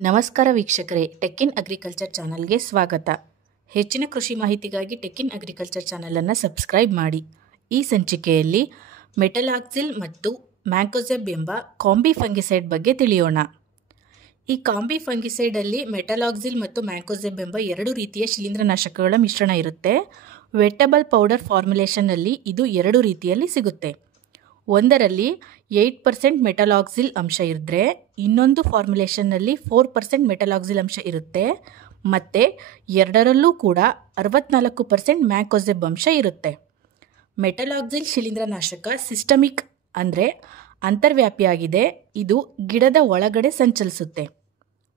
ನಮಸ್ಕಾರ ವೀಕ್ಷಕರೇ, tech in agriculture ಚಾನಲ್ಗೆ ಸ್ವಾಗತ. ಹೆಚ್ಚಿನ ಕೃಷಿ ಮಾಹಿತಿಗಾಗಿ ಟೆಕ್ ಇನ್ ಅಗ್ರಿಕಲ್ಚರ್ ಚಾನಲನ್ನು ಸಬ್ಸ್ಕ್ರೈಬ್ ಮಾಡಿ. ಈ ಸಂಚಿಕೆಯಲ್ಲಿ ಮೆಟಲಾಕ್ಸಿಲ್ ಮತ್ತು ಮ್ಯಾಂಕೋಜೆಬ್ ಎಂಬ ಕಾಂಬಿ ಫಂಗಿಸೈಡ್ ಬಗ್ಗೆ ತಿಳಿಯೋಣ. ಈ ಕಾಂಬಿ ಫಂಗಿಸೈಡಲ್ಲಿ ಮೆಟಲಾಕ್ಸಿಲ್ ಮತ್ತು ಮ್ಯಾಂಕೋಜೆಬ್ ಎಂಬ ಎರಡು ರೀತಿಯ ಶಿಲೀಂಧ್ರನಾಶಕಗಳ ಮಿಶ್ರಣ ಇರುತ್ತೆ. ವೆಟ್ಟಬಲ್ ಪೌಡರ್ ಫಾರ್ಮುಲೇಷನ್ನಲ್ಲಿ ಇದು ಎರಡು ರೀತಿಯಲ್ಲಿ ಸಿಗುತ್ತೆ. ಒಂದರಲ್ಲಿ 8% ಮೆಟಲಾಕ್ಸಿಲ್ ಅಂಶ ಇದ್ದರೆ ಇನ್ನೊಂದು ಫಾರ್ಮುಲೇಷನ್ನಲ್ಲಿ 4% ಮೆಟಲಾಕ್ಸಿಲ್ ಅಂಶ ಇರುತ್ತೆ. ಮತ್ತು ಎರಡರಲ್ಲೂ ಕೂಡ 64% ಮ್ಯಾಂಕೋಜೆಬ್ ಅಂಶ ಇರುತ್ತೆ. ಮೆಟಲಾಕ್ಸಿಲ್ ಶಿಲೀಂಧ್ರನಾಶಕ ಸಿಸ್ಟಮಿಕ್ ಅಂದರೆ ಅಂತರ್ವ್ಯಾಪಿಯಾಗಿದೆ. ಇದು ಗಿಡದ ಒಳಗಡೆ ಸಂಚರಿಸುತ್ತೆ.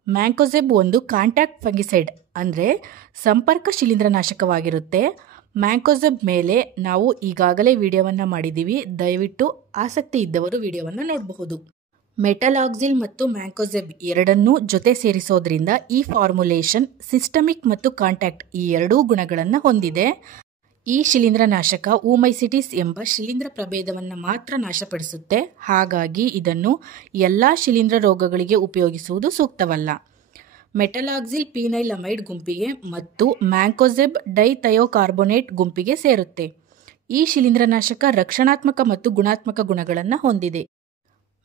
ಮ್ಯಾಂಕೋಜೆಬ್ ಒಂದು ಕಾಂಟ್ಯಾಕ್ಟ್ ಫಂಗಿಸೈಡ್ ಅಂದರೆ ಸಂಪರ್ಕ ಶಿಲೀಂಧ್ರನಾಶಕವಾಗಿರುತ್ತೆ. ಮ್ಯಾಂಕೋಜೆಬ್ ಮೇಲೆ ನಾವು ಈಗಾಗಲೇ ವಿಡಿಯೋವನ್ನು ಮಾಡಿದ್ದೀವಿ. ದಯವಿಟ್ಟು ಆಸಕ್ತಿ ಇದ್ದವರು ವಿಡಿಯೋವನ್ನು ನೋಡಬಹುದು. ಮೆಟಲಾಕ್ಸಿಲ್ ಮತ್ತು ಮ್ಯಾಂಕೋಜೆಬ್ ಎರಡನ್ನೂ ಜೊತೆ ಸೇರಿಸೋದ್ರಿಂದ ಈ ಫಾರ್ಮುಲೇಷನ್ ಸಿಸ್ಟಮಿಕ್ ಮತ್ತು ಕಾಂಟ್ಯಾಕ್ಟ್ ಈ ಎರಡೂ ಗುಣಗಳನ್ನು ಹೊಂದಿದೆ. ಈ ಶಿಲೀಂಧ್ರನಾಶಕ ಓಮೈಸಿಟಿಸ್ ಎಂಬ ಶಿಲೀಂಧ್ರ ಪ್ರಭೇದವನ್ನು ಮಾತ್ರ ನಾಶಪಡಿಸುತ್ತೆ. ಹಾಗಾಗಿ ಇದನ್ನು ಎಲ್ಲ ಶಿಲೀಂಧ್ರ ರೋಗಗಳಿಗೆ ಉಪಯೋಗಿಸುವುದು ಸೂಕ್ತವಲ್ಲ. ಮೆಟಲಾಕ್ಸಿಲ್ ಫಿನೈಲಮೈಡ್ ಗುಂಪಿಗೆ ಮತ್ತು ಮ್ಯಾಂಕೋಜೆಬ್ ಡೈಥಯೋಕಾರ್ಬೋನೇಟ್ ಗುಂಪಿಗೆ ಸೇರುತ್ತೆ. ಈ ಶಿಲೀಂಧ್ರನಾಶಕ ರಕ್ಷಣಾತ್ಮಕ ಮತ್ತು ಗುಣಾತ್ಮಕ ಗುಣಗಳನ್ನು ಹೊಂದಿದೆ.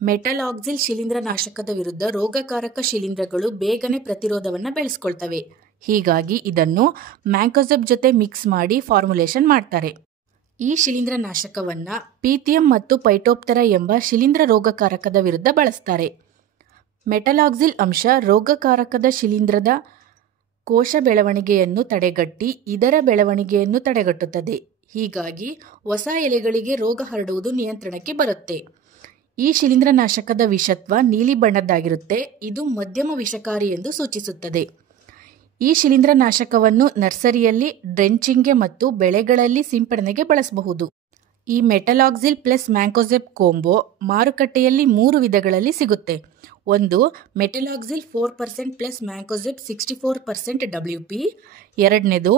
ಮೆಟಲಾಕ್ಸಿಲ್ ಶಿಲೀಂಧ್ರನಾಶಕದ ವಿರುದ್ಧ ರೋಗಕಾರಕ ಶಿಲೀಂಧ್ರಗಳು ಬೇಗನೆ ಪ್ರತಿರೋಧವನ್ನು ಬೆಳೆಸ್ಕೊಳ್ತವೆ. ಹೀಗಾಗಿ ಇದನ್ನು ಮ್ಯಾಂಕೋಜೆಬ್ ಜೊತೆ ಮಿಕ್ಸ್ ಮಾಡಿ ಫಾರ್ಮುಲೇಷನ್ ಮಾಡ್ತಾರೆ. ಈ ಶಿಲೀಂಧ್ರನಾಶಕವನ್ನು ಪೀಥಿಯಂ ಮತ್ತು ಪೈಟೋಪ್ತರಾ ಎಂಬ ಶಿಲೀಂಧ್ರ ರೋಗಕಾರಕದ ವಿರುದ್ಧ ಬಳಸ್ತಾರೆ. ಮೆಟಲಾಕ್ಸಿಲ್ ಅಂಶ ರೋಗಕಾರಕದ ಶಿಲೀಂಧ್ರದ ಕೋಶ ಬೆಳವಣಿಗೆಯನ್ನು ತಡೆಗಟ್ಟಿ ಇದರ ಬೆಳವಣಿಗೆಯನ್ನು ತಡೆಗಟ್ಟುತ್ತದೆ. ಹೀಗಾಗಿ ಹೊಸ ಎಲೆಗಳಿಗೆ ರೋಗ ಹರಡುವುದು ನಿಯಂತ್ರಣಕ್ಕೆ ಬರುತ್ತೆ. ಈ ಶಿಲೀಂಧ್ರನಾಶಕದ ವಿಷತ್ವ ನೀಲಿ ಬಣ್ಣದ್ದಾಗಿರುತ್ತೆ. ಇದು ಮಧ್ಯಮ ವಿಷಕಾರಿ ಎಂದು ಸೂಚಿಸುತ್ತದೆ. ಈ ಶಿಲೀಂಧ್ರನಾಶಕವನ್ನು ನರ್ಸರಿಯಲ್ಲಿ ಡ್ರೆಂಚಿಂಗ್ಗೆ ಮತ್ತು ಬೆಳೆಗಳಲ್ಲಿ ಸಿಂಪಡಣೆಗೆ ಬಳಸಬಹುದು. ಈ ಮೆಟಲಾಕ್ಸಿಲ್ ಪ್ಲಸ್ ಮ್ಯಾಂಕೋಜೆಬ್ ಕೋಂಬೋ ಮಾರುಕಟ್ಟೆಯಲ್ಲಿ 3 ವಿಧಗಳಲ್ಲಿ ಸಿಗುತ್ತೆ. ಒಂದು ಮೆಟಲಾಕ್ಸಿಲ್ 4% ಪ್ಲಸ್ ಮ್ಯಾಂಕೋಜೆಬ್ 64% WP. ಎರಡನೇದು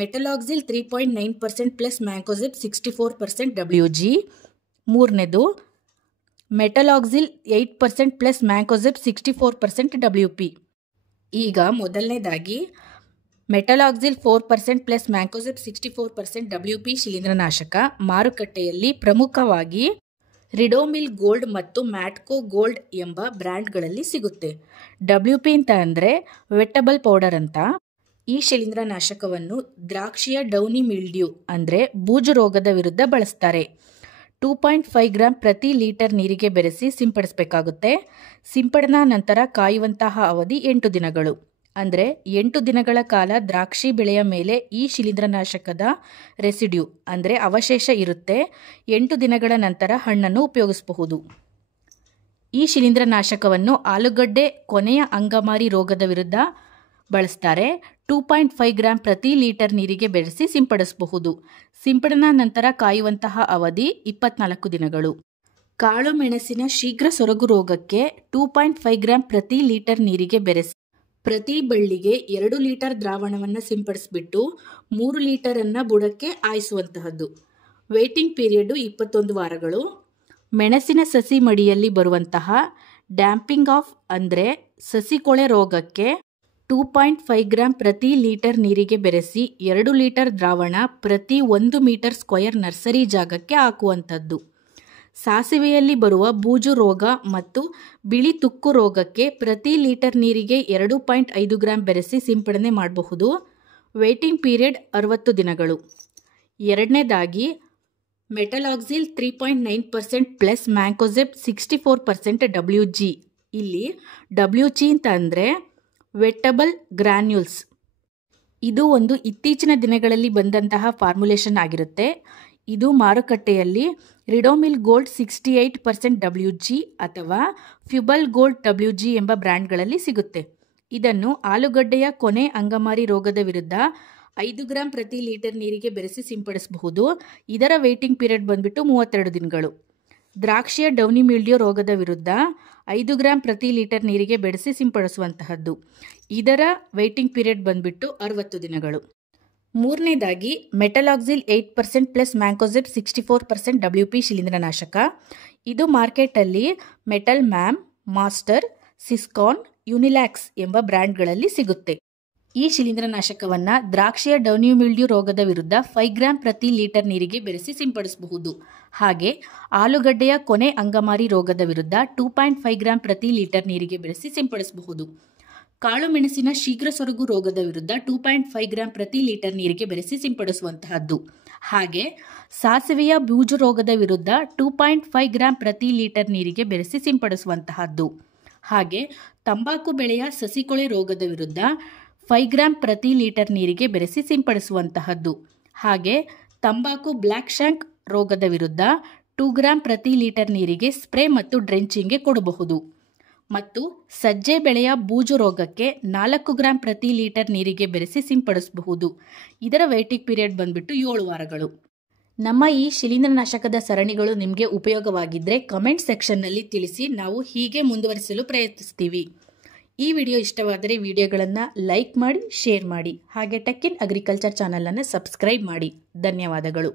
ಮೆಟಲಾಕ್ಸಿಲ್ 3.9% ಪ್ಲಸ್ ಮ್ಯಾಂಕೋಜೆಬ್ 64% WG. ಮೂರನೇದು ಮೆಟಲಾಕ್ಸಿಲ್ 8% ಪ್ಲಸ್ ಮ್ಯಾಂಕೋಜೆಬ್ 64% WP. ಈಗ ಮೊದಲನೇದಾಗಿ ಮೆಟಲಾಕ್ಸಿಲ್ 4% ಪ್ಲಸ್ ಮ್ಯಾಂಕೋಜೆಬ್ 64% WP ಶಿಲೀಂಧ್ರನಾಶಕ ಮಾರುಕಟ್ಟೆಯಲ್ಲಿ ಪ್ರಮುಖವಾಗಿ ರಿಡೋಮಿಲ್ ಗೋಲ್ಡ್ ಮತ್ತು ಮ್ಯಾಟ್ಕೋ ಗೋಲ್ಡ್ ಎಂಬ ಬ್ರ್ಯಾಂಡ್ಗಳಲ್ಲಿ ಸಿಗುತ್ತೆ. WP ಅಂತ ಅಂದರೆ ವೆಟ್ಟಬಲ್ ಪೌಡರ್ ಅಂತ. ಈ ಶಿಲೀಂಧ್ರನಾಶಕವನ್ನು ದ್ರಾಕ್ಷಿಯ ಡೌನಿ ಮಿಲ್ಡ್ಯೂ ಅಂದರೆ ಬೂಜು ರೋಗದ ವಿರುದ್ಧ ಬಳಸ್ತಾರೆ. 2.5 ಗ್ರಾಂ ಪ್ರತಿ ಲೀಟರ್ ನೀರಿಗೆ ಬೆರೆಸಿ ಸಿಂಪಡಿಸಬೇಕಾಗುತ್ತೆ. ಸಿಂಪಡಣಾ ನಂತರ ಕಾಯುವಂತಹ ಅವಧಿ 8 ದಿನಗಳು. ಅಂದರೆ 8 ದಿನಗಳ ಕಾಲ ದ್ರಾಕ್ಷಿ ಬೆಳೆಯ ಮೇಲೆ ಈ ಶಿಲೀಂಧ್ರನಾಶಕದ ರೆಸಿಡ್ಯೂ ಅಂದರೆ ಅವಶೇಷ ಇರುತ್ತೆ. 8 ದಿನಗಳ ನಂತರ ಹಣ್ಣನ್ನು ಉಪಯೋಗಿಸಬಹುದು. ಈ ಶಿಲೀಂಧ್ರನಾಶಕವನ್ನು ಆಲೂಗಡ್ಡೆ ಕೊನೆಯ ಅಂಗಮಾರಿ ರೋಗದ ವಿರುದ್ಧ ಬಳಸ್ತಾರೆ. 2.5 ಗ್ರಾಂ ಪ್ರತಿ ಲೀಟರ್ ನೀರಿಗೆ ಬೆರೆಸಿ ಸಿಂಪಡಿಸಬಹುದು. ಸಿಂಪಡಣಾ ನಂತರ ಕಾಯುವಂತಹ ಅವಧಿ 24 ದಿನಗಳು. ಕಾಳು ಮೆಣಸಿನ ಶೀಘ್ರ ಸೊರಗು ರೋಗಕ್ಕೆ 2.5 ಗ್ರಾಂ ಪ್ರತಿ ಲೀಟರ್ ನೀರಿಗೆ ಬೆರೆಸಿ ಪ್ರತಿ ಬಳ್ಳಿಗೆ 2 ಲೀಟರ್ ದ್ರಾವಣವನ್ನು ಸಿಂಪಡಿಸಿಬಿಟ್ಟು 3 ಲೀಟರನ್ನು ಬುಡಕ್ಕೆ ಹಾಯಿಸುವಂತಹದ್ದು. ವೇಟಿಂಗ್ ಪೀರಿಯಡ್ 21 ವಾರಗಳು. ಮೆಣಸಿನ ಸಸಿ ಮಡಿಯಲ್ಲಿ ಬರುವಂತಹ ಡ್ಯಾಂಪಿಂಗ್ ಆಫ್ ಅಂದರೆ ಸಸಿ ಕೊಳೆ ರೋಗಕ್ಕೆ 2.5 ಗ್ರಾಂ ಪ್ರತಿ ಲೀಟರ್ ನೀರಿಗೆ ಬೆರೆಸಿ 2 ಲೀಟರ್ ದ್ರಾವಣ ಪ್ರತಿ 1 ಮೀಟರ್ ಸ್ಕ್ವಯರ್ ನರ್ಸರಿ ಜಾಗಕ್ಕೆ ಹಾಕುವಂಥದ್ದು. ಸಾಸಿವೆಯಲ್ಲಿ ಬರುವ ಬೂಜು ರೋಗ ಮತ್ತು ಬಿಳಿ ತುಕ್ಕು ರೋಗಕ್ಕೆ ಪ್ರತಿ ಲೀಟರ್ ನೀರಿಗೆ 2.5 ಗ್ರಾಂ ಬೆರೆಸಿ ಸಿಂಪಡಣೆ ಮಾಡಬಹುದು. ವೇಟಿಂಗ್ ಪೀರಿಯಡ್ 60 ದಿನಗಳು. ಎರಡನೇದಾಗಿ ಮೆಟಲಾಕ್ಸಿಲ್ 3.9% ಪ್ಲಸ್ ಮ್ಯಾಂಕೋಜೆಬ್ 64% WG. ಇಲ್ಲಿ WG ಅಂತ ಅಂದರೆ ವೆಟ್ಟಬಲ್ ಗ್ರ್ಯಾನ್ಯೂಲ್ಸ್. ಇದು ಒಂದು ಇತ್ತೀಚಿನ ದಿನಗಳಲ್ಲಿ ಬಂದಂತಹ ಫಾರ್ಮುಲೇಷನ್ ಆಗಿರುತ್ತೆ. ಇದು ಮಾರುಕಟ್ಟೆಯಲ್ಲಿ ರಿಡೋಮಿಲ್ ಗೋಲ್ಡ್ 68% WG ಅಥವಾ ಫ್ಯುಬಲ್ ಗೋಲ್ಡ್ WG ಎಂಬ ಬ್ರ್ಯಾಂಡ್ಗಳಲ್ಲಿ ಸಿಗುತ್ತೆ. ಇದನ್ನು ಆಲೂಗಡ್ಡೆಯ ಕೊನೆ ಅಂಗಮಾರಿ ರೋಗದ ವಿರುದ್ಧ 5 ಗ್ರಾಂ ಪ್ರತಿ ಲೀಟರ್ ನೀರಿಗೆ ಬೆರೆಸಿ ಸಿಂಪಡಿಸಬಹುದು. ಇದರ ವೇಟಿಂಗ್ ಪೀರಿಯಡ್ ಬಂದ್ಬಿಟ್ಟು 32 ದಿನಗಳು. ದ್ರಾಕ್ಷಿಯ ಡೌನಿ ಮಿಲ್ಡ್ಯೂ ರೋಗದ ವಿರುದ್ಧ 5 ಗ್ರಾಂ ಪ್ರತಿ ಲೀಟರ್ ನೀರಿಗೆ ಬೆರೆಸಿ ಸಿಂಪಡಿಸುವಂತಹದ್ದು. ಇದರ ವೇಟಿಂಗ್ ಪೀರಿಯಡ್ ಬಂದ್ಬಿಟ್ಟು 60 ದಿನಗಳು. ಮೂರನೇದಾಗಿ ಮೆಟಲಾಕ್ಸಿಲ್ 8% ಪ್ಲಸ್ ಮ್ಯಾಂಕೋಜೆಬ್ 64% WP ಶಿಲೀಂಧ್ರನಾಶಕ. ಇದು ಮಾರ್ಕೆಟಲ್ಲಿ ಮೆಟಲ್ ಮ್ಯಾಮ್, ಮಾಸ್ಟರ್, ಸಿಸ್ಕಾನ್, ಯುನಿಲ್ಯಾಕ್ಸ್ ಎಂಬ ಬ್ರ್ಯಾಂಡ್ಗಳಲ್ಲಿ ಸಿಗುತ್ತೆ. ಈ ಶಿಲೀಂಧ್ರನಾಶಕವನ್ನು ದ್ರಾಕ್ಷಿಯ ಡೌನಿ ಮಿಲ್ಡ್ಯೂ ರೋಗದ ವಿರುದ್ಧ 5 ಗ್ರಾಂ ಪ್ರತಿ ಲೀಟರ್ ನೀರಿಗೆ ಬೆರೆಸಿ ಸಿಂಪಡಿಸಬಹುದು. ಹಾಗೆ ಆಲೂಗಡ್ಡೆಯ ಕೊನೆ ಅಂಗಮಾರಿ ರೋಗದ ವಿರುದ್ಧ 2.5 ಗ್ರಾಂ ಪ್ರತಿ ಲೀಟರ್ ನೀರಿಗೆ ಬೆರೆಸಿ ಸಿಂಪಡಿಸಬಹುದು. ಕಾಳು ಮೆಣಸಿನ ಶೀಘ್ರ ಸೊರಗು ರೋಗದ ವಿರುದ್ಧ 2.5 ಗ್ರಾಂ ಪ್ರತಿ ಲೀಟರ್ ನೀರಿಗೆ ಬೆರೆಸಿ ಸಿಂಪಡಿಸುವಂತಹದ್ದು. ಹಾಗೆ ಸಾಸಿವೆಯ ಬೂಜು ರೋಗದ ವಿರುದ್ಧ 2.5 ಗ್ರಾಂ ಪ್ರತಿ ಲೀಟರ್ ನೀರಿಗೆ ಬೆರೆಸಿ ಸಿಂಪಡಿಸುವಂತಹದ್ದು. ಹಾಗೆ ತಂಬಾಕು ಬೆಳೆಯ ಸಸಿಕೊಳೆ ರೋಗದ ವಿರುದ್ಧ 5 ಗ್ರಾಂ ಪ್ರತಿ ಲೀಟರ್ ನೀರಿಗೆ ಬೆರೆಸಿ ಸಿಂಪಡಿಸುವಂತಹದ್ದು. ಹಾಗೆ ತಂಬಾಕು ಬ್ಲ್ಯಾಕ್ ಶಾಂಕ್ ರೋಗದ ವಿರುದ್ಧ 2 ಗ್ರಾಂ ಪ್ರತಿ ಲೀಟರ್ ನೀರಿಗೆ ಸ್ಪ್ರೇ ಮತ್ತು ಡ್ರೆಂಚಿಂಗ್ಗೆ ಕೊಡಬಹುದು. ಮತ್ತು ಸಜ್ಜೆ ಬೆಳೆಯ ಬೂಜು ರೋಗಕ್ಕೆ 4 ಗ್ರಾಂ ಪ್ರತಿ ಲೀಟರ್ ನೀರಿಗೆ ಬೆರೆಸಿ ಸಿಂಪಡಿಸಬಹುದು. ಇದರ ವೇಟಿಂಗ್ ಪೀರಿಯಡ್ ಬಂದ್ಬಿಟ್ಟು 7 ವಾರಗಳು. ನಮ್ಮ ಈ ಶಿಲೀಂಧ್ರನಾಶಕದ ಸರಣಿಗಳು ನಿಮಗೆ ಉಪಯೋಗವಾಗಿದ್ದರೆ ಕಮೆಂಟ್ ಸೆಕ್ಷನ್ನಲ್ಲಿ ತಿಳಿಸಿ, ನಾವು ಹೀಗೆ ಮುಂದುವರಿಸಲು ಪ್ರಯತ್ನಿಸ್ತೀವಿ. ಈ ವಿಡಿಯೋ ಇಷ್ಟವಾದರೆ ವಿಡಿಯೋಗಳನ್ನು ಲೈಕ್ ಮಾಡಿ, ಶೇರ್ ಮಾಡಿ. ಹಾಗೆ ಟೆಕ್ ಇನ್ ಅಗ್ರಿಕಲ್ಚರ್ ಚಾನಲನ್ನು ಸಬ್ಸ್ಕ್ರೈಬ್ ಮಾಡಿ. ಧನ್ಯವಾದಗಳು.